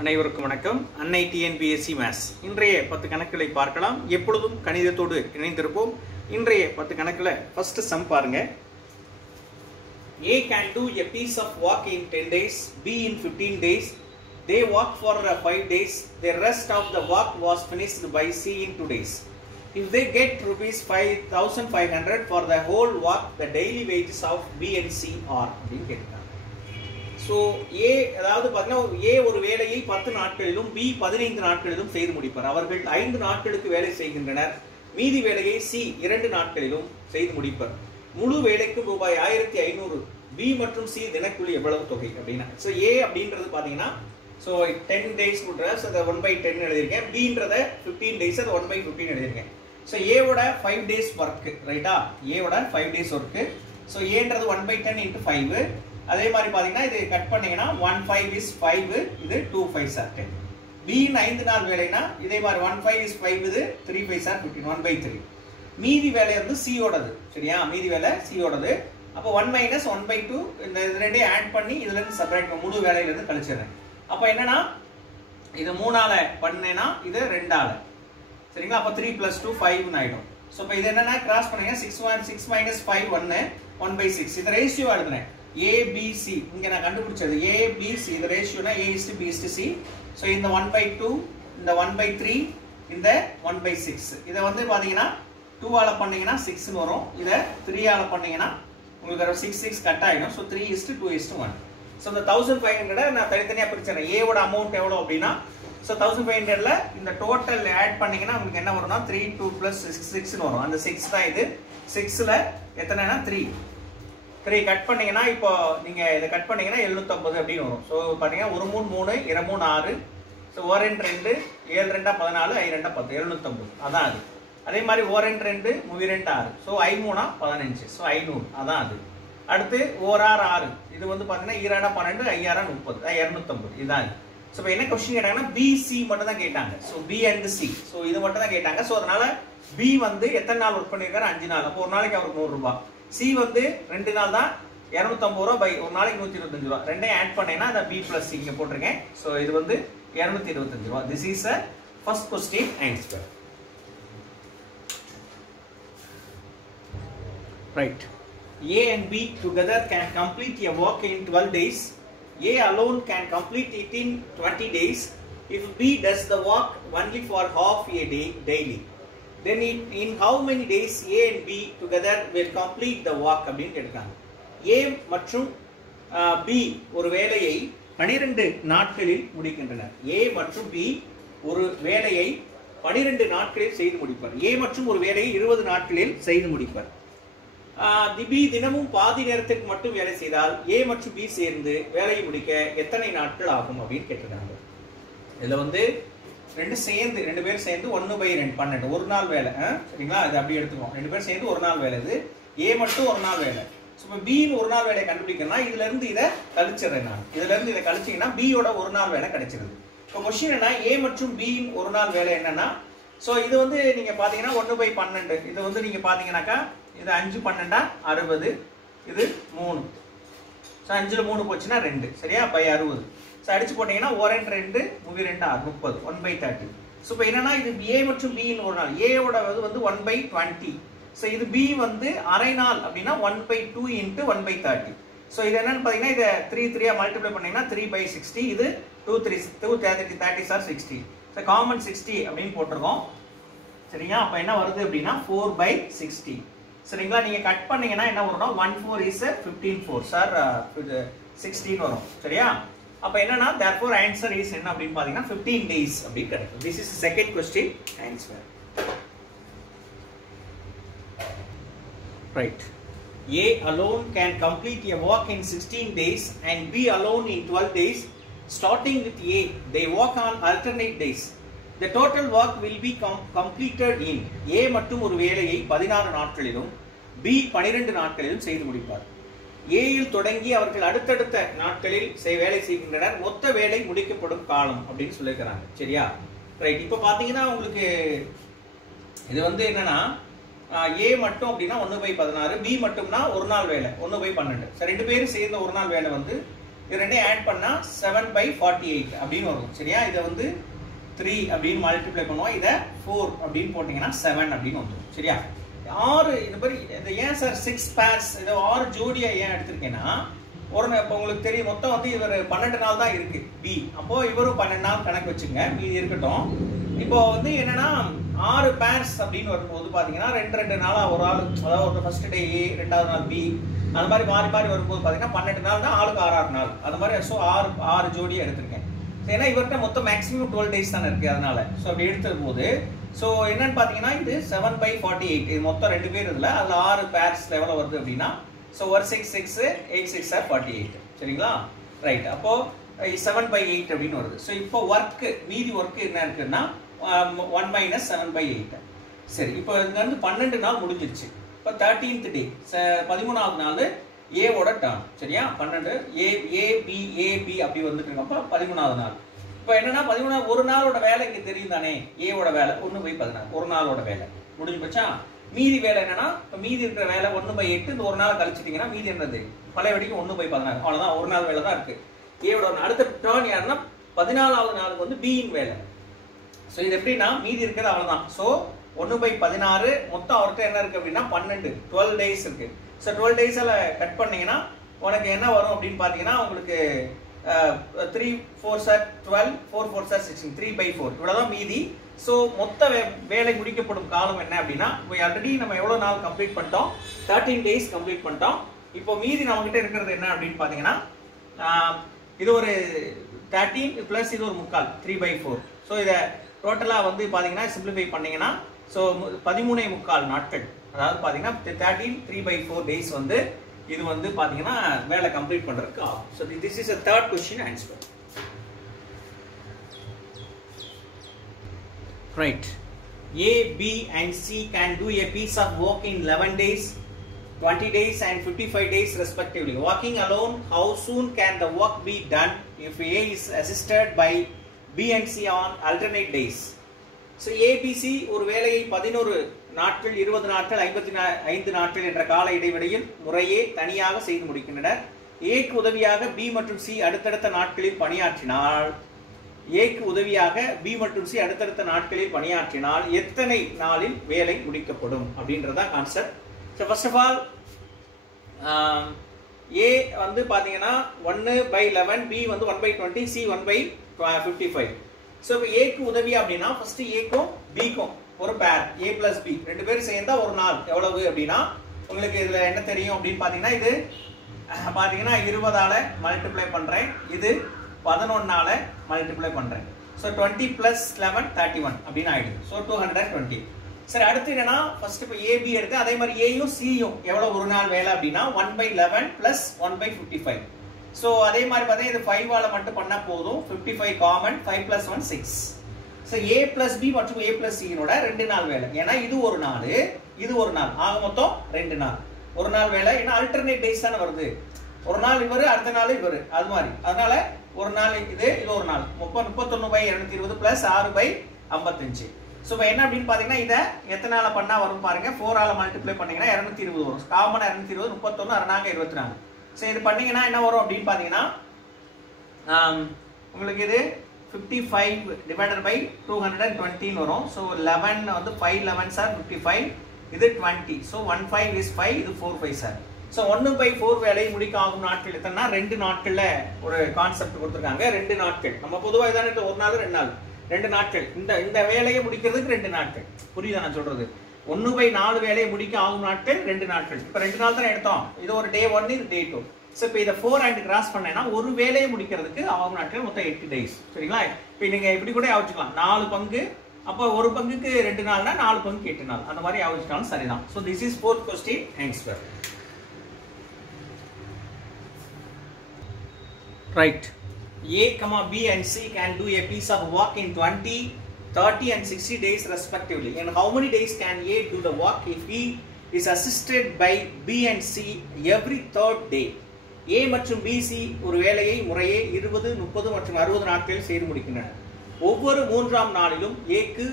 அனைவருக்கும் வணக்கம். அன்னை டிஎன்பிஎஸ்சி மேத்ஸ் இன்றைய 10 கணக்குகளை பார்க்கலாம். எப்பொழுதும் கணிதத்தோடு இணைந்திருப்போம். இன்றைய 10 கணக்குல ஃபர்ஸ்ட் சம் பாருங்க. A can do a piece of work in 10 days, B in 15 days. They work for 5 days. The rest of the work was finished by C in 2 days. If they get rupees 5,500 for the whole work, the daily wages of B and C are அப்படின்னு கேட்கிறாங்க. So ஏ அதாவது பார்த்தீங்கன்னா ஏ ஒரு வேலையை 10 நாட்களிலும் B 15 நாட்களிலும் செய்து முடிப்பார். அவர்கள் 5 நாட்களுக்கு வேலை செய்கின்றனர். மீதி வேலையை சி 2 நாட்களிலும் செய்து முடிப்பார். முழு வேலைக்கும் ரூபாய் 1500. பி மற்றும் சி தினக்கூலி எவ்வளவு தொகை அப்படின்னா, ஸோ ஏ அப்படின்றது பார்த்தீங்கன்னா ஸோ 10 days கொடுக்குற, ஸோ அதை 1/10 எழுதியிருக்கேன். பின்றத 15 days, அதை 1/15 எழுதியிருக்கேன். ஸோ ஏவோட 5 days ஒர்க்கு, ரைட்டா? ஏவோட 5 days ஒர்க்கு. ஸோ ஏன்றது 1/10 × 5. அதே மாதிரி பார்த்தீங்கன்னா இது கட் பண்ணீங்கன்னா 1 5 is 5, இது 2 5s are 10. B 5 நாள் வேலைனா இதே மாதிரி 1 5 is 5, இது 3 5s are 15, 1/3. மீதி வேலை வந்து C ஓடது, சரியா? மீதி வேலை C ஓடது. அப்போ 1 - 1/2 இந்த ரெண்டையும் ஆட் பண்ணி இதுல இருந்து செப்பரேட் முழு வேலையில இருந்து கழிச்சிடுறேன். அப்போ என்னன்னா இது 3 ஆல பண்ணேனா இது 2 ஆல, சரிங்களா? அப்போ 3 + 2 5 ஆயிடும். ஸோ இப்போ இது என்னன்னா கிராஸ் பண்ணுங்க. 6 - 5 1 1/6. இது ரேஷியோ எழுதுறேன். ABC இங்க நான் கண்டுபிடிச்சது ABC. இது ரேஷியோனா A:B:C. சோ இந்த 1/2, இந்த 1/3, இந்த 1/6. இத வந்து பாத்தீங்கன்னா 2 ஆல பண்ணீங்கன்னா 6 ன்னு வரும். இத 3 ஆல பண்ணீங்கன்னா உங்களுக்கு 6 6 கட் ஆயிடும். சோ 3:2:1. சோ இந்த 1500 நான் தனித்தனியா பிரிச்சறேன். A ஓட அமௌண்ட் எவ்வளவு அப்படினா, சோ 1500ல இந்த டோட்டல் ஆட் பண்ணீங்கன்னா உங்களுக்கு என்ன வரும்னா 3 2 + 6 ன்னு வரும். அந்த 6 தான் இது. 6ல எத்தனைனா 3 கட் பண்ணீங்கன்னா இப்போ நீங்க இத கட் பண்ணீங்கன்னா 750 அப்படி வரும். சோ பாத்தீங்கன்னா 1 3 3 2 3 6. சோ 1 2 7 2 14 5 2 10 750. அதான் அது. அதே மாதிரி 1 2 3 2 6. சோ 5 3 15. சோ 500. அதான் அது. அடுத்து 1 6 6. இது வந்து பாத்தீங்கன்னா 2 12 5 6 30. 250. இதான். சோ இப்போ என்ன क्वेश्चन கேட்டாங்கன்னா BC மட்டும் தான் கேட்டாங்க. So B and C. So இது மட்டும் தான் கேட்டாங்க. சோ அதனால B வந்து எத்தனை நாள் வர்க் பண்ணிருக்காரு? 5 நாள். அப்போ ஒரு நாளைக்கு அவருக்கு 100 ரூபாய். சி வந்து 2 நாள் தான், 250 ரூபாய் பை ஒரு நாளைக்கு 125 ரூபாய். ரெண்டையும் ஆட் பண்ணேன்னா அத B + C இங்க போட்டுருக்கேன். சோ இது வந்து 225 ரூபாய். This is a first question answer. Right. A and B together can complete a work in 12 days. A alone can complete it in 20 days. If B does the work only for half a day daily, then in how many days A and B together will complete the work அப்படின்னு கேட்காங்க. A மற்றும் B ஒரு வேலையை 12 நாட்களில் முடிக்கின்றனர். A மற்றும் B ஒரு வேலையை 12 நாட்களில் செய்து முடிப்பார். A மற்றும் ஒரு வேலையை 20 நாட்களில் செய்து முடிப்பார். B தினமும் பாதி நேரத்துக்கு மட்டும் வேலை செய்தால் A மற்றும் B சேர்ந்து வேலையை முடிக்க எத்தனை நாட்கள் ஆகும் அப்படின்னு கேட்டிருக்காங்க. இதுல வந்து ரெண்டு பேர் சேர்ந்து 1/2 12 ஒரு நாள் வேலை, சரிங்களா? இது அப்படி எடுத்துக்கோம். ரெண்டு பேர் சேர்ந்து ஒரு நாள் வேலை. இது A மட்டும் ஒரு நாள் வேலை. ஸோ இப்போ B ஒரு நாள் வேலை கண்டுபிடிக்கணும்னா இதுல இருந்து இதை கழிச்சிடுறேன் நான். இதுல இருந்து இதை கழிச்சிங்கன்னா B யோட ஒரு நாள் வேலை கிடைச்சிருது. இப்போ கொஸ்டின் என்ன, A மற்றும் B ஒரு நாள் வேலை என்னன்னா, ஸோ இது வந்து நீங்க பாத்தீங்கன்னா 1/12. இது வந்து நீங்க பாத்தீங்கன்னாக்கா இது 5 12 60. இது 3. ஸோ 5ல 3 போச்சுன்னா 2, சரியா? பை 60. ஸோ அடிச்சு போட்டீங்கன்னா 1 2 3 2 6 30 1/30. ஸோ இப்போ என்னன்னா இது A மற்றும் B ஒரு நாள். A ஓட வந்து 1/20. ஸோ இது B வந்து அரை நாள் அப்படின்னா 1/2 × 1/30. ஸோ இது என்னன்னு பார்த்தீங்கன்னா இதை 3 3 மல்டிப்ளை பண்ணீங்கன்னா 3/60. இது 2 3 30 are 60. ஸோ காமன் 60 அப்படின்னு போட்டிருக்கோம், சரிங்களா? அப்போ என்ன வருது அப்படின்னா 4/60, சரிங்களா? நீங்க கட் பண்ணீங்கன்னா என்ன வரும்னா 1 4 is 15 4 சார் 16 வரும், சரியா? அப்ப என்னன்னா therefore answer is என்ன அப்படினு பாத்தீங்கன்னா 15 days அப்படி கிடைக்கும். This is second question answer. Right. A alone can complete a work in 16 days and B alone in 12 days. Starting with A, they work on alternate days. The total work will be completed in A மட்டும் ஒரு வேலையை 16 நாட்களிலும் B 12 நாட்களிலும் செய்து முடிப்பார். ஏயில் தொடங்கி அவர்கள் அடுத்தடுத்த நாட்களில் வேலை செய்கின்றனர். மொத்த வேலை முடிக்கப்படும் காலம் அப்படின்னு சொல்லியிருக்கிறாங்க, சரியா? ரைட். இப்போ பாத்தீங்கன்னா உங்களுக்கு இது வந்து என்னன்னா A மட்டும் அப்படின்னா 1/16, B மட்டும்னா ஒரு நாள் வேலை 1/12. சரி, ரெண்டு பேரும் சேர்ந்த ஒரு நாள் வேலை வந்து இது ரெண்டையும் ஆட் பண்ணா 7/48 அப்படின்னு வரும். சரியா? இதை வந்து 3 அப்படின்னு மல்டிப்ளை பண்ணுவோம். இதை 4 அப்படின்னு போட்டீங்கன்னா 7 அப்படின்னு வந்துடும். சரியா? 6 இது மாதிரி இது ஏன் சார் 6 பேர்ஸ் இது 6 ஜோடியா ஏன் எடுத்திருக்கேன்னா இப்போ உங்களுக்கு தெரியும் மொத்தம் வந்து இவர் 12 நாள் தான் இருக்கு பி. அப்போ இவரும் 12 நாள் கணக்கு வச்சுங்க, மீதி இருக்கட்டும். இப்போ வந்து என்னன்னா 6 பேர்ஸ் அப்படின்னு வரும்போது பாத்தீங்கன்னா 2 நாளா ஒரு ஆள், அதாவது ஃபர்ஸ்ட் டே ஏ, ரெண்டாவது நாள் பி, அந்த மாதிரி மாறி மாறி வரும்போது பாத்தீங்கன்னா 12 நாள் தான், ஆளுக்கு 6 நாள், அது மாதிரி. ஸோ 6 ஜோடியா எடுத்திருக்கேன். ஏன்னா இவர்கிட்ட மொத்தம் மேக்ஸிமம் 12 டேஸ் தானே இருக்கு, அதனால ஸோ அப்படி எடுத்தும் போது ஸோ என்னன்னு பாத்தீங்கன்னா இது 7/48 இது மொத்தம் 2 பேர் இதுல, அதுல 6 பேர்ஸ் எவ்வளவு வருது அப்படின்னா ஸோ 166 8 6 48. சரிங்களா? ரைட். அப்போ 7/8 அப்படின்னு வருது. ஸோ இப்போ மீதி ஒர்க் என்ன இருக்குன்னா 1 - 7/8. சரி, இப்போ இங்க வந்து 12 நாள் முடிஞ்சிருச்சு. இப்போ 13th டே 13வது நாள் ஏவோட டர்ன். சரியா? 12 ஏபி அப்படி வந்துட்டு இருக்கப்ப 13வது நாள். இப்போ என்னன்னா 13 ஒரு நாளோட வேலை இங்க தெரியும் தானே, ஏவோட வேலை 1/16 ஒரு நாளோட வேலை முடிஞ்சு போச்சா? மீதி வேலை என்னன்னா இப்போ மீதி இருக்கிற வேலை 1/8. இந்த ஒரு நாள் கழிச்சிட்டீங்கன்னா மீதி என்னது பழைய வரைக்கும் 1/16. அவ்வளவுதான், ஒரு நாள் வேலை தான் இருக்கு. ஏவோட அடுத்த டர்ன் யாருன்னா 14வது நாளுக்கு வந்து பியின் வேலை. ஸோ இது எப்படின்னா மீதி இருக்கிறது அவ்வளவுதான். ஸோ 1/16 மொத்தம் அவர்கிட்ட என்ன இருக்கு அப்படின்னா 12 டேஸ் இருக்கு. ஸோ 12 டேஸில் கட் பண்ணீங்கன்னா உனக்கு என்ன வரும் அப்படின்னு பார்த்தீங்கன்னா உங்களுக்கு 3 4 12 4 4 16 3/4 இவ்வளவுதான் மீதி. ஸோ மொத்த வேலை முடிக்கப்படும் காலம் என்ன அப்படின்னா ஆல்ரெடி நம்ம எவ்வளவு நாள் கம்ப்ளீட் பண்ணிட்டோம், 13 டேஸ் கம்ப்ளீட் பண்ணிட்டோம். இப்போ மீதி நம்ம கிட்ட இருக்கிறது என்ன அப்படின்னு பாத்தீங்கன்னா இது ஒரு 13 பிளஸ் இது ஒரு முக்கால் 3/4. ஸோ இதை டோட்டலா வந்து பாத்தீங்கன்னா சிம்பிளிஃபை பண்ணீங்கன்னா ஸோ 13.25 நாட்கள், அதாவது பாத்தீங்கன்னா 13 3/4 டேஸ் வந்து இது வந்து பாத்தீங்கன்னா வேலை கம்ப்ளீட் பண்றதுக்கு ஆகும். So this is a third question answer. Right. A, B and C can do a piece of work in 11 days, 20 days and 55 days respectively. Working alone, how soon can the work be done if A is assisted by B and C on alternate days? So A, B, C ஒரு வேலையை 11 நாட்கள் 20 நாட்கள் 55 நாட்கள் என்ற கால இடைவெளியில் முறையே தனியாக செய்து முடிக்கின்றனர். Aக்கு உதவியாக B மற்றும் C அடுத்தடுத்த நாட்களில் பணியாற்றினால் ஏக்கு உதவியாக பி மற்றும் சி அடுத்தடுத்த நாட்களில் பணியாற்றினால் எத்தனை நாளில் வேலை முடிக்கப்படும் அப்படின்றதா concept. So first of all ஏ வந்து பாத்தீங்கன்னா 1/11, பி வந்து 1/20, சி 1/55. ஸோ இப்போ ஏக்கு உதவி அப்படின்னா ஃபர்ஸ்ட் ஏக்கும் பிக்கும் ஒரு பேர் ஏ பிளஸ் பி 2 பேரும் சேர்ந்தா ஒரு நாள் எவ்வளவு அப்படின்னா உங்களுக்கு இதுல என்ன தெரியும் அப்படின்னு பாத்தீங்கன்னா இது பாத்தீங்கன்னா 20ஆல மல்டிப்ளை பண்றேன், இது 11ஆல மல்டிப்ளை பண்றேன். ஸோ 20 + 11 31 அப்படின்னு ஆயிடுது. ஸோ 220. சரி, அடுத்து என்னன்னா ஃபர்ஸ்ட் இப்போ ஏபி எடுத்து அதே மாதிரி ஏயும் சியும் எவ்வளவு ஒரு நாள் வேலை அப்படின்னா 1/11 + 1/55. ஸோ அதே மாதிரி பார்த்தீங்கன்னா இது 5ஆல மட்டும் பண்ணா போதும். 55 காமன், 5 + 1 6. ஸோ ஏ பிளஸ் பி மற்றும் ஏ பிளஸ் சியினோட 2 நாள் வேலை. ஏன்னா இது ஒரு நாள் இது ஒரு நாள், ஆக மொத்தம் 2 நாள். ஒரு நாள் வேலை, ஏன்னா அல்டர்னேட் டேஸ் தானே வருது. ஒரு நாள் இவரு அடுத்த நாள் இவரு, அது மாதிரி. அதனால ஒரு நாள் இது ஒரு நாள் 31/220 + 6/55. ஸோ இப்போ என்ன அப்படின்னு பாத்தீங்கன்னா இதை எத்தனை நாள் பண்ணா வரும் பாருங்க. 4ஆல மல்டிப்ளை பண்ணீங்கன்னா 220 வரும். காமன் 220 31 அரணாங்க 24. ஸோ இது பண்ணீங்கன்னா என்ன வரும் அப்படின்னு பாத்தீங்கன்னா உங்களுக்கு இது 55 / 220 வரும். ஸோ 11 வந்து 5 11s are 55, இது 20. ஸோ 15 is 5, இது 4 5s are. ஸோ 1/4 வேலையை முடிக்க ஆகும் நாட்கள் எத்தனைனா 2 நாட்கள்ல ஒரு கான்செப்ட் கொடுத்துருக்காங்க. 2 நாட்கள் நம்ம பொதுவாக இதான ஒரு நாள் 2 நாள் 2 நாட்கள் இந்த வேலையை முடிக்கிறதுக்கு 2 நாட்கள். புரியுதா நான் சொல்றது? 1/4 வேலையை முடிக்க ஆகும் நாட்கள் 2 நாட்கள். இப்போ 2 நாள் தானே எடுத்தோம். இது ஒரு டே 1, இது டே 2. ஸோ இப்போ இதை 4 and கிராஸ் பண்ணேன்னா ஒரு வேலையை முடிக்கிறதுக்கு ஆகும் நாட்கள் மொத்தம் 8 days. சரிங்களா? இப்போ நீங்க இப்படி கூட யோசிச்சுக்கலாம், 4 பங்கு, அப்போ ஒரு பங்குக்கு 2 நாள்னா 4 பங்குக்கு 8 நாள், அந்த மாதிரி யோசிச்சாலும் சரிதான். So this is 4th question answer. Right. A, B and C can do a piece of work in 20, 30 and 60 days respectively. And how many days can A do the work if he is assisted by B and C every 3rd day? A மற்றும் B, C ஒரு வேலையை முறையே 20, 30 மற்றும் 60 நாட்களில் செய்து முடிக்கின்றனர். ஒவ்வொரு 3ஆம் நாளிலும் Aக்கு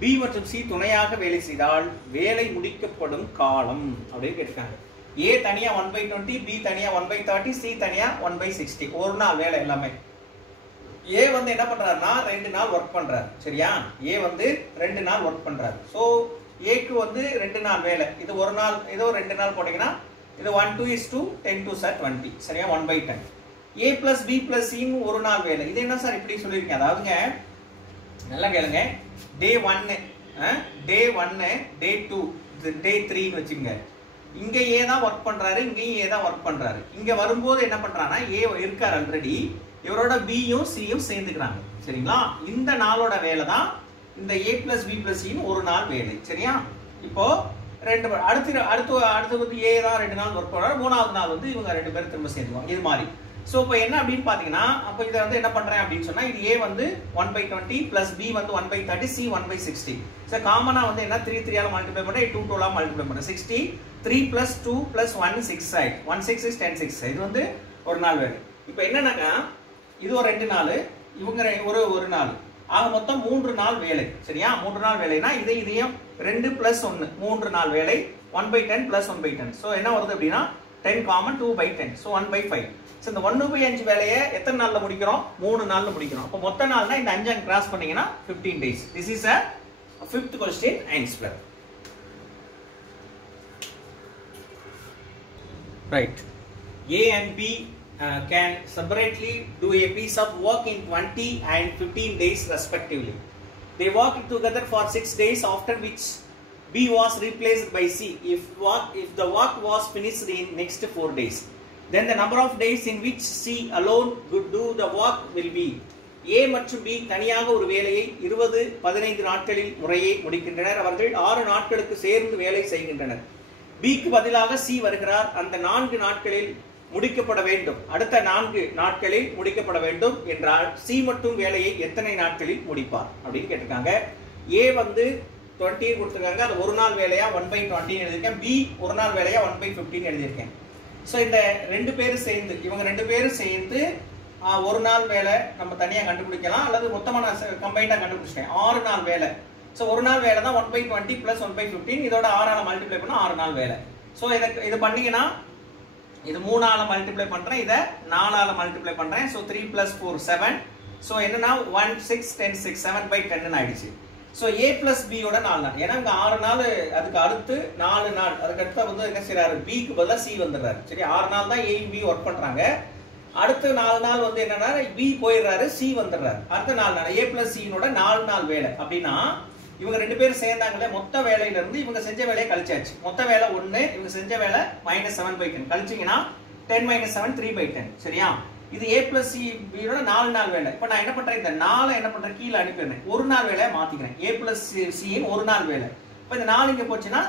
B மற்றும் C துணையாக வேலை செய்தால் வேலை முடிக்கப்படும் காலம் அப்படின்னு கேட்டிருக்காங்க. A தனியா 1/20, B தனியா 1/30, C தனியா 1/60. ஒரு நாள் வேலை எல்லாமே. A வந்து என்ன பண்றாருன்னா 2 நாள் வர்க் பண்றாரு. சரியா? A வந்து 2 நாள் வர்க் பண்றாரு. சோ A க்கு வந்து 2 நாள் வேலை. இது ஒரு நாள் ஏதோ 2 நாள் போட்டீங்கன்னா இது 1 2 is 2 10 2 are 20. சரியா? 1/10. A plus B plus C ன்னு ஒரு நாள் வேலை. இது என்ன சார் இப்படி சொல்லிருக்கீங்க? அதாவதுங்க நல்லா கேளுங்க. டே 1 டே 1 டே 2 டே 3 ன்னு வெச்சுங்க. இங்க A தான் வர்க் பண்றாரு, இங்கேயும் A தான் வர்க் பண்றாரு. இங்க வரும்போது என்ன பண்றானா A இருக்கார் ஆல்ரெடி. இவரோட B யும் C யும் சேர்ந்துக்கறாங்க. சரிங்களா? இந்த நாளோட வேலை தான் இந்த A plus B plus C ன்னு ஒரு நாள் வேலை. சரியா? இப்போ அடுத்து வந்து A தான் 2 நாள் வர்க் பண்றாரு. மூணாவது நாள் வந்து இவங்க ரெண்டு பேரும் திரும்ப சேர்ந்துவாங்க. இது மாதிரி. சோ இப்போ என்ன அப்படினு பாத்தீங்கன்னா அப்ப இத வந்து என்ன பண்றேன் அப்படினு சொன்னா இது A வந்து 1/20 plus B வந்து 1/30, C 1/60. சோ காமனா வந்து என்ன 3 3 ஆல மல்டிப்ளை பண்ணா 2 2 ஆல மல்டிப்ளை பண்ணா 60. 3 plus 2 plus 1 6 ஆயிடும். 1 6 is 10 6. இது வந்து ஒரு நாள் வேலை. இப்போ என்னன்னா இது ஒரு 2 நாள், இவங்க ஒரு நாள். ஆக மொத்தம் 3 நாள் வேலை. சரியா? 3 நாள் வேலைனா இதையும் 2 plus 1 3 நாள் வேலை 1/10 plus 1/10. சோ என்ன வருது அப்படினா 10 common 2/10. சோ 1/5. சோ இந்த 1/5 வேலையை எத்தனை நாள்ல முடிக்கிறோம்? 3 நாள்ல முடிக்கிறோம். அப்ப மொத்த நாள்னா இந்த 5 கிராஸ் பண்ணீங்கன்னா 15 days. This is a fifth question answer. Right. A and B can separately do a piece of work in 20 and 15 days respectively. They worked together for 6 days, after which B was replaced by C if the work was finished in next 4 days. Then the number of days in which C alone could do the work will be. A மற்றும் B தனியாக ஒரு வேலையை 20 15 நாட்களில் முறையே முடிக்கின்றனர். அவர்கள் 6 நாட்களுக்கு சேர்ந்து வேலை செய்கின்றனர். B க்கு பதிலாக C வருகிறார். அந்த 4 நாட்களில் முடிக்கப்பட வேண்டும். அடுத்த 4 நாட்களில் முடிக்கப்பட வேண்டும் என்றால் C மட்டும் வேலையை எத்தனை நாட்களில் முடிப்பார் அப்படின்னு கேட்டிருக்காங்க. A வந்து 20 கொடுத்திருக்காங்க. அது ஒரு நாள் வேலையா 1/20 எழுதிருக்கேன். B ஒரு நாள் வேலையா 1/15 எழுதிருக்கேன். சோ இந்த ரெண்டு பேரும் சேர்ந்து இவங்க ரெண்டு பேரும் சேர்ந்து ஒரு நாள் வேலை நம்ம தனியா கண்டுபிடிக்கலாம் அல்லது மொத்தமா நான் கம்பைண்டா கண்டுபிடிச்சேன். 6 நாள் வேலை. சோ ஒரு நாள் வேலை தான் 1/20 plus 1/15. இதோட 6 ஆல மல்டிப்ளை பண்ணா 6 நாள் வேலை. சோ இது பண்ணீங்கன்னா இது 3 ஆல மல்டிப்ளை பண்றேன், இத 4 ஆல மல்டிப்ளை பண்றேன். So 3 plus 4 7. சோ என்னன்னா 1 6 10 6 7/10 ன்னு ஆயிடுச்சு. சோ A plus B ஓட 4 நாள். ஏன்னா இங்க 6 நாள், அதுக்கு அடுத்து 4 நாள், அதுக்கு அடுத்து வந்து என்ன செய்றாரு? B க்கு பதிலா C வந்துறாரு. சரி, 6 நாள் தான் A B வர்க் பண்றாங்க. அடுத்து 4 நாள் வந்து என்னன்னா B போயிடுறாரு, C வந்துறாரு. அடுத்த 4 நாள் A plus C ஓட 4 நாள் வேலை. அப்படினா இவங்க ரெண்டு பேரும் சேர்ந்தாங்களே, மொத்த வேலையில இருந்து இவங்க செஞ்ச வேலையை கழிச்சாச்சு. மொத்த வேலை 1, இவங்க செஞ்ச வேலை -7/10. கழிச்சீங்கன்னா 10 - 7 3/10. சரியா? இது A plus C B ஓட 4 நாள் வேலை. இப்போ நான் என்ன பண்றேன்? இந்த 4 என்ன பண்றேன்? கீழ அனுப்பிடுறேன். ஒரு நாள் வேலையை மாத்திக்கிறேன். A plus C இன் ஒரு நாள் வேலை. இப்போ இந்த 4 இங்க போச்சுன்னா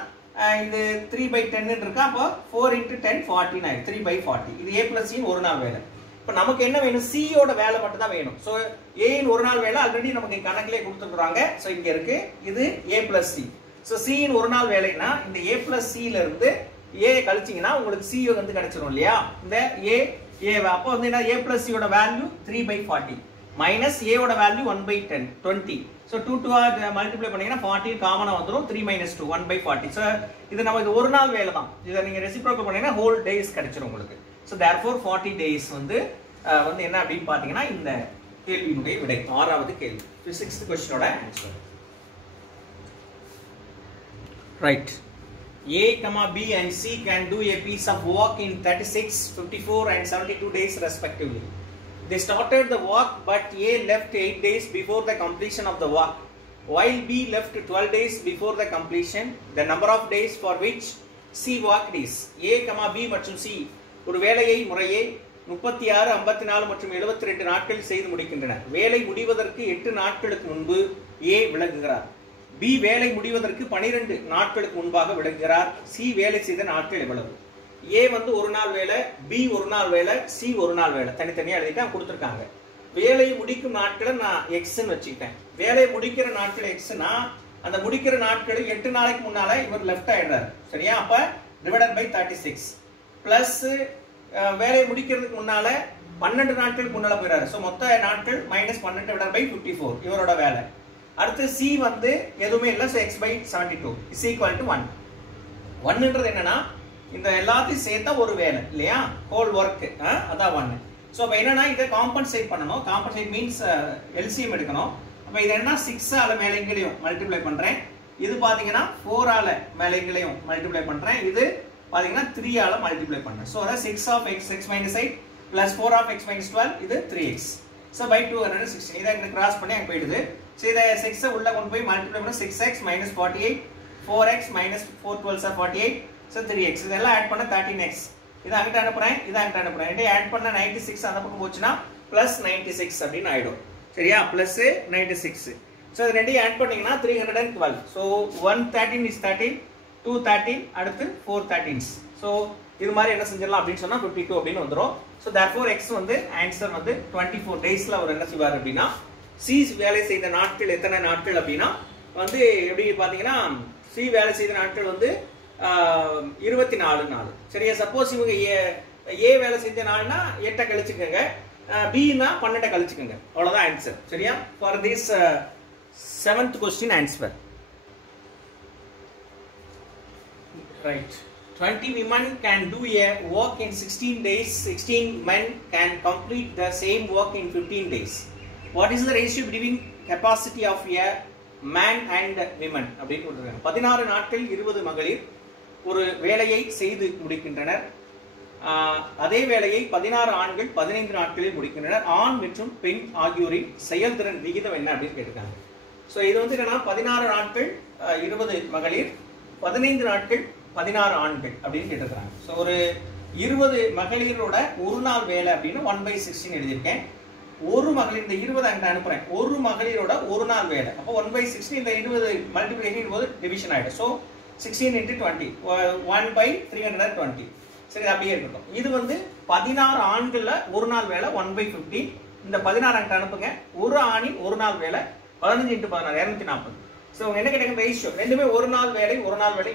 இது 3/10 ன்னு இருக்கு. அப்போ 4 × 10 14 ஆயிடும். 3/40. இது A plus C இன் ஒரு நாள் வேலை. இப்போ நமக்கு என்ன வேணும்? C ஓட வேலை மட்டும் தான் வேணும். சோ A இன் ஒரு நாள் வேலை ஆல்ரெடி நமக்கு கணக்கிலே கொடுத்துறாங்க. சோ இங்க இருக்கு. இது A plus C. So C இன் ஒரு நாள் வேலைனா இந்த A plus C ல இருந்து A கழிச்சீங்கன்னா உங்களுக்கு C வந்து கிடைச்சிரும் இல்லையா? இந்த A அப்போ வந்து என்ன? A plus C ஓட வேல்யூ 3/40 minus A ஓட வேல்யூ 1/10 20. சோ 2 2 மல்டிப்ளை பண்ணீங்கன்னா 40 காமனா வந்துரும். 3 - 2 1/40. சோ இது நமக்கு ஒரு நாள் வேலை தான். இத நீங்க ரெசிப்ரோக்கல் பண்ணீங்கன்னா ஹோல் டேஸ் கிடைச்சிரும் உங்களுக்கு. சோ therefore 40 days வந்து என்ன அப்படினு பாத்தீங்கன்னா இந்த கேள்வியினுடைய விடை. ஆறாவது கேள்வி. 6th क्वेश्चनோட answer. Right. A, B and C can do a piece of work in 36, 54 and 72 days respectively. They started the work but A left 8 days before the completion of the work, while B left 12 days before the completion. The number of days for which C worked is. A, B மற்றும் C ஒரு வேலையை முறையே 36, 54 மற்றும் 72 நாட்களில் செய்து முடிக்கின்றனர். வேலை முடிவதற்கு 8 நாட்களுக்கு முன்பு A விலகுகிறார். B வேலை முடிவதற்கு 12 நாட்களுக்கு முன்பாக விலகுகிறார். C வேலை செய்த நாட்கள் எவ்வளவு? A வந்து ஒரு நாள் வேலை, B ஒரு நாள் வேலை, C ஒரு நாள் வேலை. தனித்தனியா எழுதிட்டா கொடுத்திருக்காங்க. வேலை முடிக்கும் நாட்களை நான் X ன்னு வச்சுக்கிட்டேன். வேலை முடிக்கிற நாட்கள் X னா அந்த முடிக்கிற நாட்கள் 8 நாளைக்கு முன்னால இவர் லெஃப்ட் ஆயிடுறாரு. சரியா? அப்ப டிவைடட் பை 36 பிளஸ் வேலை முடிக்கிறதுக்கு முன்னால 12 நாட்களுக்கு முன்னால போயிறாரு. சோ மொத்த நாட்கள் -12 டிவைடட் பை 54 இவரோட வேலை. அடுத்து C வந்து எதுவுமே இல்ல. So x/72 is equal to 1. 1ன்றது என்னன்னா இந்த எல்லாத்தையும் சேர்த்தா ஒரு வேலை இல்லையா, ஹோல் ஒர்க், அதான் 1. ஸோ அப்போ என்னன்னா இதை காம்பன்சேட் பண்ணணும். காம்பன்சேட் மீன்ஸ் எல்சிஎம் எடுக்கணும். அப்போ இது என்ன 6ஆல மேலைங்களையும் மல்டிப்ளை பண்றேன். இது பாத்தீங்கன்னா 4ஆல மேலைங்களையும் மல்டிப்ளை பண்றேன். இது பாத்தீங்கன்னா 3ஆல மல்டிப்ளை பண்றேன். ஸோ அதான் 6 of x x minus 8 plus 4 of x minus 12 இது 3x. ஸோ by 216 இதை இங்கே கிராஸ் பண்ணி அங்கே போயிடுது. ஸோ இதை 6 உள்ள கொண்டு போய் மல்டிப்ளை பண்ண 6x minus 48 4x minus 4 12 are 48. So 3x இதெல்லாம் ஆட் பண்ண 13x. இதை அங்கிட்ட அனுப்புறேன், இதை அங்கிட்ட அனுப்புறேன். இதை ஆட் பண்ண 96 அந்த பக்கம் போச்சுன்னா பிளஸ் 96 அப்படின்னு ஆயிடும். சரியா, பிளஸ் 96. ஸோ இது ரெண்டையும் ஆட் பண்ணீங்கன்னா 312. ஸோ 113 is 13, 213, அடுத்து 413s. ஸோ இது மாதிரி என்ன செஞ்சிடலாம் அப்படின்னு சொன்னா 52 அப்படின்னு வந்துடும். ஸோ therefore x வந்து ஆன்சர் வந்து 24 டேஸ்ல அவர் என்ன செய்வார் அப்படின்னா, சி வேலை செய்த நாட்கள் எத்தனை நாட்கள் அப்படின்னா வந்து எப்படி பாத்தீங்கன்னா சி வேலை செய்த நாட்கள் வந்து 24 நாள். சரியா, சப்போஸ் இவங்க ஏ வேலை செஞ்ச நாள்னா 8 கழிச்சுக்கோங்க, பின்னா 12 கழிச்சுக்கோங்க, அவ்வளவுதான் ஆன்சர். சரியா, for this 7th question answer. Right. 20 women can do a work in 16 days. 16 men can complete the same work in 15 days. What is the ratio between capacity of a man and women? அப்படின்னு சொல்றாங்க. 16 நாட்கள் 20 மகளிர் ஒரு வேலையை செய்து முடிக்கின்றனர். அதே வேலையை 16 ஆண்கள் 15 நாட்களில் முடிக்கின்றனர். ஆண் மற்றும் பெண் ஆகியோரின் செயல்திறன் விகிதம் என்ன அப்படின்னு கேட்டிருக்காங்க. ஸோ இது வந்து என்னன்னா 16 நாட்கள் 20 மகளிர், 15 நாட்கள் 16 ஆண்கள் அப்படின்னு கேட்டிருக்காங்க. ஸோ ஒரு 20 மகளிரோட ஒரு நாள் வேலை அப்படின்னு 1/16 எழுதியிருக்கேன். ஒரு மகளிர் இந்த 20 அங்கே அனுப்புறேன். ஒரு மகளிரோட ஒரு நாள் வேலை அப்போ 1/16 இந்த 20 மல்டிபிளிகேஷன் போது டிவிஷன் ஆயிடும். So 16 into 20 1/320. சரி, அப்படியே இருக்கட்டும். இது வந்து 16 ஆண்கள்ல ஒரு நாள் வேலை 1/15. இந்த 16 அங்கே அனுப்புங்க. ஒரு ஆணின் ஒரு நாள் வேலை 15 into 16 240. ஸோ என்ன கேட்டாங்க ரேஷியோ, ரெண்டுமே ஒரு நாள் வேலை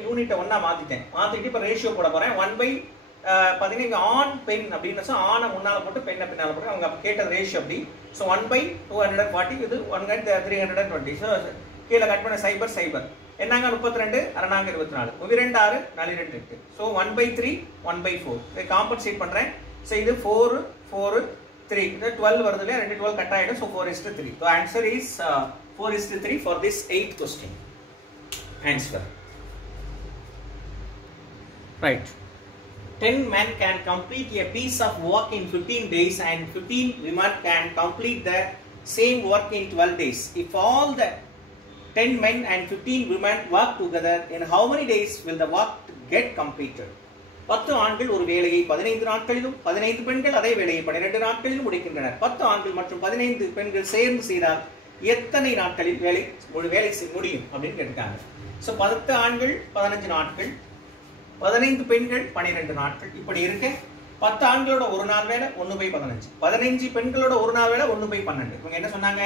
யூனிட்டை ஒன்னா மாத்திட்டு இப்போ ரேஷியோ போட போறேன். 1/15 ஆண் பெண் அப்படின்னு ஆணை முன்னால போட்டு பெண்ணை பின்னால போட்டு அவங்க கேட்டது ரேஷியோ அப்படி. ஸோ 1/240 இது 1/320. ஸோ கீழே கட் பண்ண சைபர் சைபர் என்னங்க 32 அரணாங்க 24 2 6 4 2 8. ஸோ 1/3 1/4 இதை காம்பன்சேட் பண்றேன். ஸோ இது 4 4 3 12 வருது இல்லையா, 2 12 கட் ஆயிடும். So 4:3. So answer is 4:3 for this 8th question. Answer. Right. 10 men can complete a piece of work in 15 days and 15 women can complete the same work in 12 days. If all the 10 men and 15 women work together, in how many days will the work get completed? 10 ஆண்கள் ஒரு வேலையை 15 நாட்களிலும் 15 பெண்கள் அதே வேலையை 12 நாட்களிலும் முடிக்கின்றனர். 10 ஆண்கள் மற்றும் 15 பெண்கள் சேர்ந்து செய்தால் எத்தனை நாட்களில் வேலை முடியும் அப்படின்னு கேட்டாங்க. ஸோ 10 ஆண்கள் 15 நாட்கள், 15 பெண்கள் 12 நாட்கள் இப்படி இருக்கு. 10 ஆண்களோட ஒரு நாள் வேலை 1/15, 15 பெண்களோட ஒரு நாள் வேலை 1/12. இவங்க என்ன சொன்னாங்க,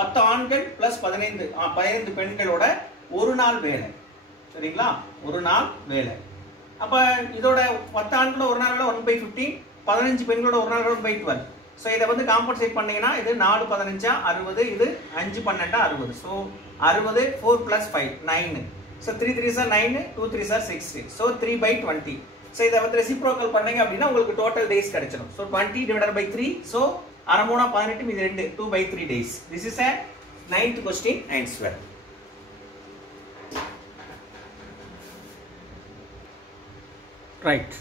10 ஆண்கள் பிளஸ் 15 பெண்களோட ஒரு நாள் வேலை. சரிங்களா, ஒரு நாள் வேலை. அப்ப இதோட 10 ஆண்களோட ஒரு நாள் வேலை 1/15, 15 பெண்களோட ஒரு நாள் வேலை 1/12. ஸோ இதை வந்து காம்பன்சேட் பண்ணீங்கன்னா இது 4 15 60, இது 5 12 60. So 60 4 + 5 9. So 3 3s are 9, 2 3s are 6. So 3/20. So இதை வந்து ரெசிப்ரோக்கல் பண்ணீங்க அப்படின்னா உங்களுக்கு டோட்டல் டேஸ் கிடைச்சிடும். ஸோ 20 / 3. ஸோ 6 3 18 இது 2 2/3 days. This is a 9th question answer. Right.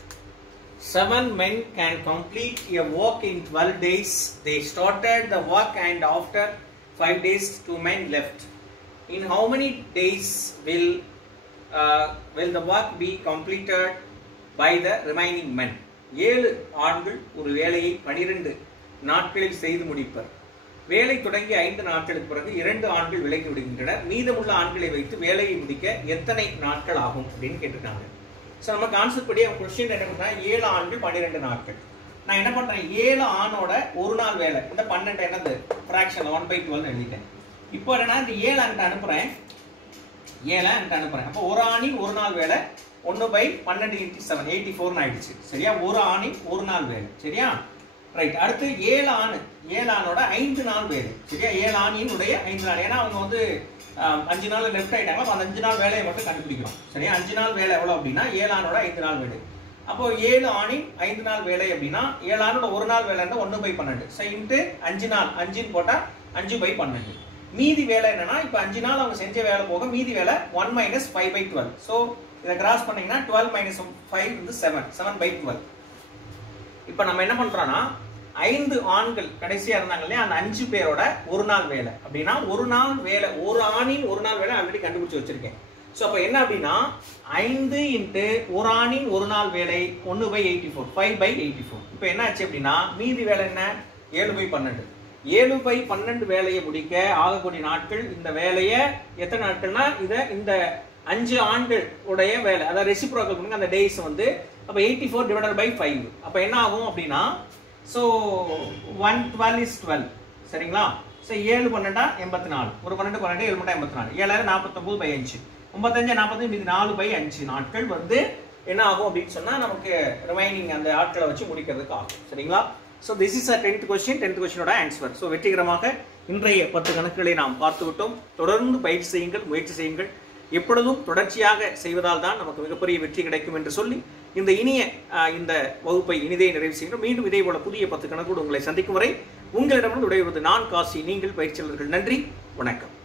7 men can complete a work in 12 days. They started the work and after 5 days 2 men left. In how many days will the work be completed by the remaining men? 7 ஆண்கள் ஒரு வேலையை 12 நாட்களில் செய்து முடிப்பர். வேலை தொடங்கி 5 நாட்களுக்கு பிறகு 2 ஆண்கள் விலகி விடுகின்றனர். மீதமுள்ள ஆண்களை வைத்து வேலையை முடிக்க எத்தனை நாட்கள் ஆகும் அப்படின்னு கேட்டிருக்காங்க. ஸோ நம்ம கான்செப்ட் படி அவங்க கொஸ்டின் என்ன பண்ணுறேன், 7 ஆண்கள் 12 நாட்கள். நான் என்ன பண்ணுறேன், 7 ஆணோட ஒரு நாள் வேலை இந்த 12 என்னது ஃப்ராக்ஷன் 1/12 எழுதிட்டேன். இப்போ என்னன்னா இந்த 7 அங்கிட்ட அனுப்புறேன், 7 அங்கிட்ட அனுப்புறேன். அப்போ ஒரு ஆணின் ஒரு நாள் வேலை 1/12 × 7 84 ஆயிடுச்சு. சரியா, ஒரு ஆணின் ஒரு நாள் வேலை. சரியா, ரைட். அடுத்து 7 ஆணோட 5 நாள் வேலை. சரியா, 7 ஆணினுடைய 5 நாள். ஏன்னா அவங்க வந்து 5 நாள் லெஃப்ட் ஆயிட்டாங்க. அந்த 5 நாள் வேலையை மட்டும் கண்டுபிடிக்கிறோம். சரியா, 5 நாள் வேலை எவ்வளவு அப்படின்னா 7 ஆணோட 5 நாள் வேலை. அப்போ 7 ஆணின் 5 நாள் வேலை அப்படின்னா 7 ஆணோட ஒரு நாள் வேலைன்னா 1/12. ஸோ இன்ட்டு 5 நாள் 5ன்னு போட்டா 5/12. மீதி வேலை என்னன்னா இப்போ 5 நாள் அவங்க செஞ்ச வேலை போக மீதி வேலை 1 - 5/12. ஸோ இதை கிராஸ் பண்ணீங்கன்னா 12 - 5 வந்து 7 7/12. இப்போ நம்ம என்ன பண்றோம்னா 5 ஆண்கள் கடைசியா இருந்தாங்க இல்லையா, அந்த 5 பேரோட ஒரு நாள் வேலை அப்படின்னா ஒரு நாள் வேலை, ஒரு ஆணின் ஒரு நாள் வேலை ஆல்ரெடி கண்டுபிடிச்சு வச்சிருக்கேன். ஸோ அப்போ என்ன அப்படின்னா 5 இன்ட்டு ஒரு ஆணின் ஒரு நாள் வேலை 1/84 5/84. இப்போ என்ன ஆச்சு அப்படின்னா மீதி வேலை என்ன 7/12. 7/12 வேலையை முடிக்க ஆகக்கூடிய நாட்கள், இந்த வேலையை எத்தனை நாட்கள்னா இந்த 5 ஆண்கள் உடைய வேலை, அதாவது ரெசிப்ரோக்கல் பண்ணுங்க அந்த டேஸ் வந்து அப்போ 84 divided by 5. அப்போ என்ன ஆகும் அப்படின்னா ஸோ 112 is 12 சரிங்களா. ஸோ 7 12 84, ஒரு 12 12 7 84, 7049/5 95 45 மீது 4/5 நாட்கள் வந்து என்ன ஆகும் அப்படின்னு சொன்னா நமக்கு ரிமைனிங் அந்த ஆட்களை வச்சு முடிக்கிறதுக்கு ஆகும் சரிங்களா. So this is 10th question. 10th questionோட ஆன்சர். ஸோ வெற்றிகரமாக இன்றைய 10 கணக்குகளை நாம் பார்த்து விட்டோம். தொடர்ந்து பயிற்சி செய்யுங்கள், முயற்சி செய்யுங்கள். எப்பொழுதும் தொடர்ச்சியாக செய்வதால் தான் நமக்கு மிகப்பெரிய வெற்றி கிடைக்கும் என்று சொல்லி இந்த இனிய இந்த வகுப்பை இனிதே நிறைவு செய்கிறோம். மீண்டும் இதே போல புதிய 10 கணக்கோடு உங்களை சந்திக்கும் வரை உங்களிடமிருந்து விடைபெறுவது நான் காசி, நீங்கள் பயிற்சியாளர்கள். நன்றி, வணக்கம்.